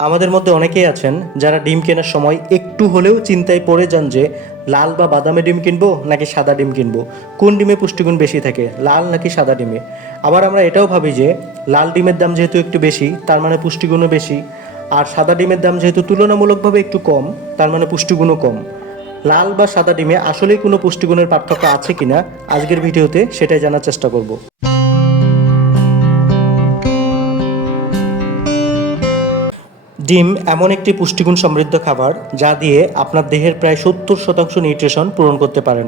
আমাদের মধ্যে অনেকেই আছেন যারা ডিম কেনার সময় একটু হলেও চিন্তায় পড়ে যান যে লাল বা বাদামি ডিম কিনবো নাকি সাদা ডিম কিনবো, কোন ডিমে পুষ্টিগুণ বেশি থাকে, লাল নাকি সাদা ডিমে। আবার আমরা এটাও ভাবি যে লাল ডিমের দাম যেহেতু একটু বেশি তার মানে পুষ্টিগুণও বেশি, আর সাদা ডিমের দাম যেহেতু তুলনামূলকভাবে একটু কম তার মানে পুষ্টিগুণও কম। লাল বা সাদা ডিমে আসলেই কোনো পুষ্টিগুণের পার্থক্য আছে কিনা আজকের ভিডিওতে সেটাই জানার চেষ্টা করব। ডিম এমন একটি পুষ্টিগুণ সমৃদ্ধ খাবার যা দিয়ে আপনার দেহের প্রায় 70% নিউট্রিশন পূরণ করতে পারেন।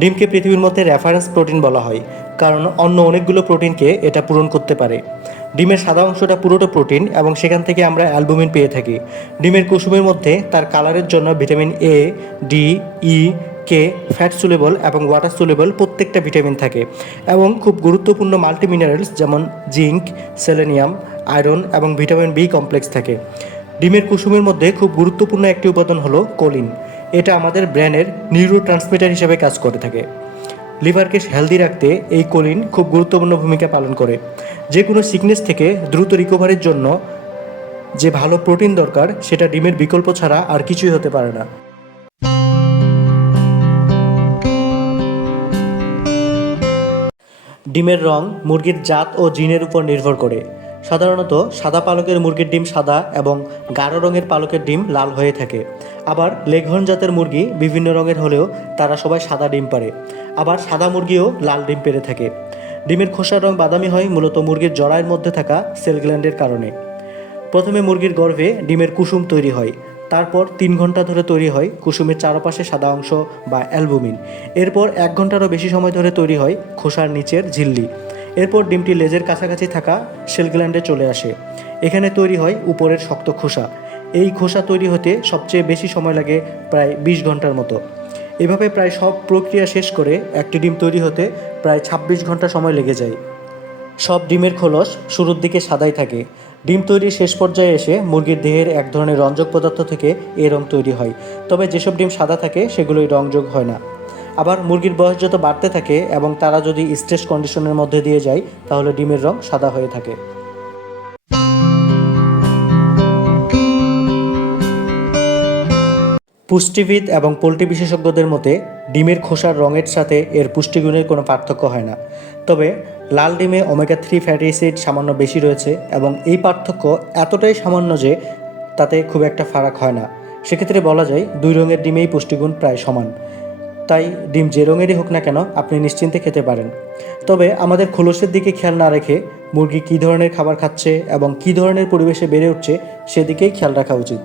ডিমকে পৃথিবীর মধ্যে রেফারেন্স প্রোটিন বলা হয়, কারণ অন্য অনেকগুলো প্রোটিনকে এটা পূরণ করতে পারে। ডিমের সাদা অংশটা পুরোটা প্রোটিন এবং সেখান থেকে আমরা অ্যালবুমিন পেয়ে থাকি। ডিমের কুসুমের মধ্যে তার কালারের জন্য vitamin A, D, E, K, fat soluble এবং ওয়াটার সুলেবল প্রত্যেকটা ভিটামিন থাকে, এবং খুব গুরুত্বপূর্ণ মাল্টিমিনারেলস যেমন জিঙ্ক, সেলেনিয়াম, আয়রন এবং ভিটামিন বি কমপ্লেক্স থাকে। ডিমের কুসুমের মধ্যে খুব গুরুত্বপূর্ণ একটি উপাদান হলো কোলিন। এটা আমাদের ব্রেনের নিউরো ট্রান্সমিটার হিসেবে কাজ করে থাকে। লিভারকে হেলদি রাখতে এই কোলিন খুব গুরুত্বপূর্ণ ভূমিকা পালন করে। যে কোনো সিকনেস থেকে দ্রুত রিকভারির জন্য যে ভালো প্রোটিন দরকার সেটা ডিমের বিকল্প ছাড়া আর কিছুই হতে পারে না। ডিমের রং মুরগির জাত ও জিনের উপর নির্ভর করে। সাধারণত সাদা পালকের মুরগির ডিম সাদা এবং গাঢ় রঙের পালকের ডিম লাল হয়ে থাকে। আবার লেঘর্ন জাতের মুরগি বিভিন্ন রঙের হলেও তারা সবাই সাদা ডিম পারে। আবার সাদা মুরগিও লাল ডিম পেড়ে থাকে। ডিমের খোসার রং বাদামি হয় মূলত মুরগির জরায়ের মধ্যে থাকা সেল গ্ল্যান্ডের কারণে। প্রথমে মুরগির গর্ভে ডিমের কুসুম তৈরি হয়, তারপর 3 ঘন্টা ধরে তৈরি হয় কুসুমের চারপাশে সাদা অংশ বা অ্যালবুমিন। এরপর 1 ঘন্টারও বেশি সময় ধরে তৈরি হয় খোসার নিচের ঝিল্লি। এরপর ডিমটি লেজের কাছাকাছি থাকা সেল গ্ল্যান্ডে চলে আসে। এখানে তৈরি হয় উপরের শক্ত খোসা। এই খোসা তৈরি হতে সবচেয়ে বেশি সময় লাগে প্রায় 20 ঘন্টার মতো। এভাবে প্রায় সব প্রক্রিয়া শেষ করে একটি ডিম তৈরি হতে প্রায় 26 ঘন্টা সময় লেগে যায়। সব ডিমের খোলস শুরুর দিকে সাদাই থাকে। ডিম তৈরির শেষ পর্যায়ে এসে মুরগির দেহের এক ধরনের রঞ্জক পদার্থ থেকে এ রং তৈরি হয়, তবে যেসব ডিম সাদা থাকে সেগুলোই রংযোগ হয় না। আবার মুরগির বয়স যত বাড়তে থাকে এবং তারা যদি স্ট্রেস কন্ডিশনের মধ্যে দিয়ে যায় তাহলে ডিমের রং সাদা হয়ে থাকে। পুষ্টিবিদ এবং পোলট্রি বিশেষজ্ঞদের মতে ডিমের খোসার রঙের সাথে এর পুষ্টিগুণের কোনো পার্থক্য হয় না। তবে লাল ডিমে ওমেগা-3 ফ্যাটি অ্যাসিড সামান্য বেশি রয়েছে এবং এই পার্থক্য এতটাই সামান্য যে তাতে খুব একটা ফারাক হয় না। সেক্ষেত্রে বলা যায় দুই রঙের ডিমেই পুষ্টিগুণ প্রায় সমান। তাই ডিম যে রঙেরই হোক না কেন আপনি নিশ্চিন্তে খেতে পারেন। তবে আমাদের খোলসের দিকে খেয়াল না রেখে মুরগি কী ধরনের খাবার খাচ্ছে এবং কী ধরনের পরিবেশে বেড়ে উঠছে সেদিকেই খেয়াল রাখা উচিত।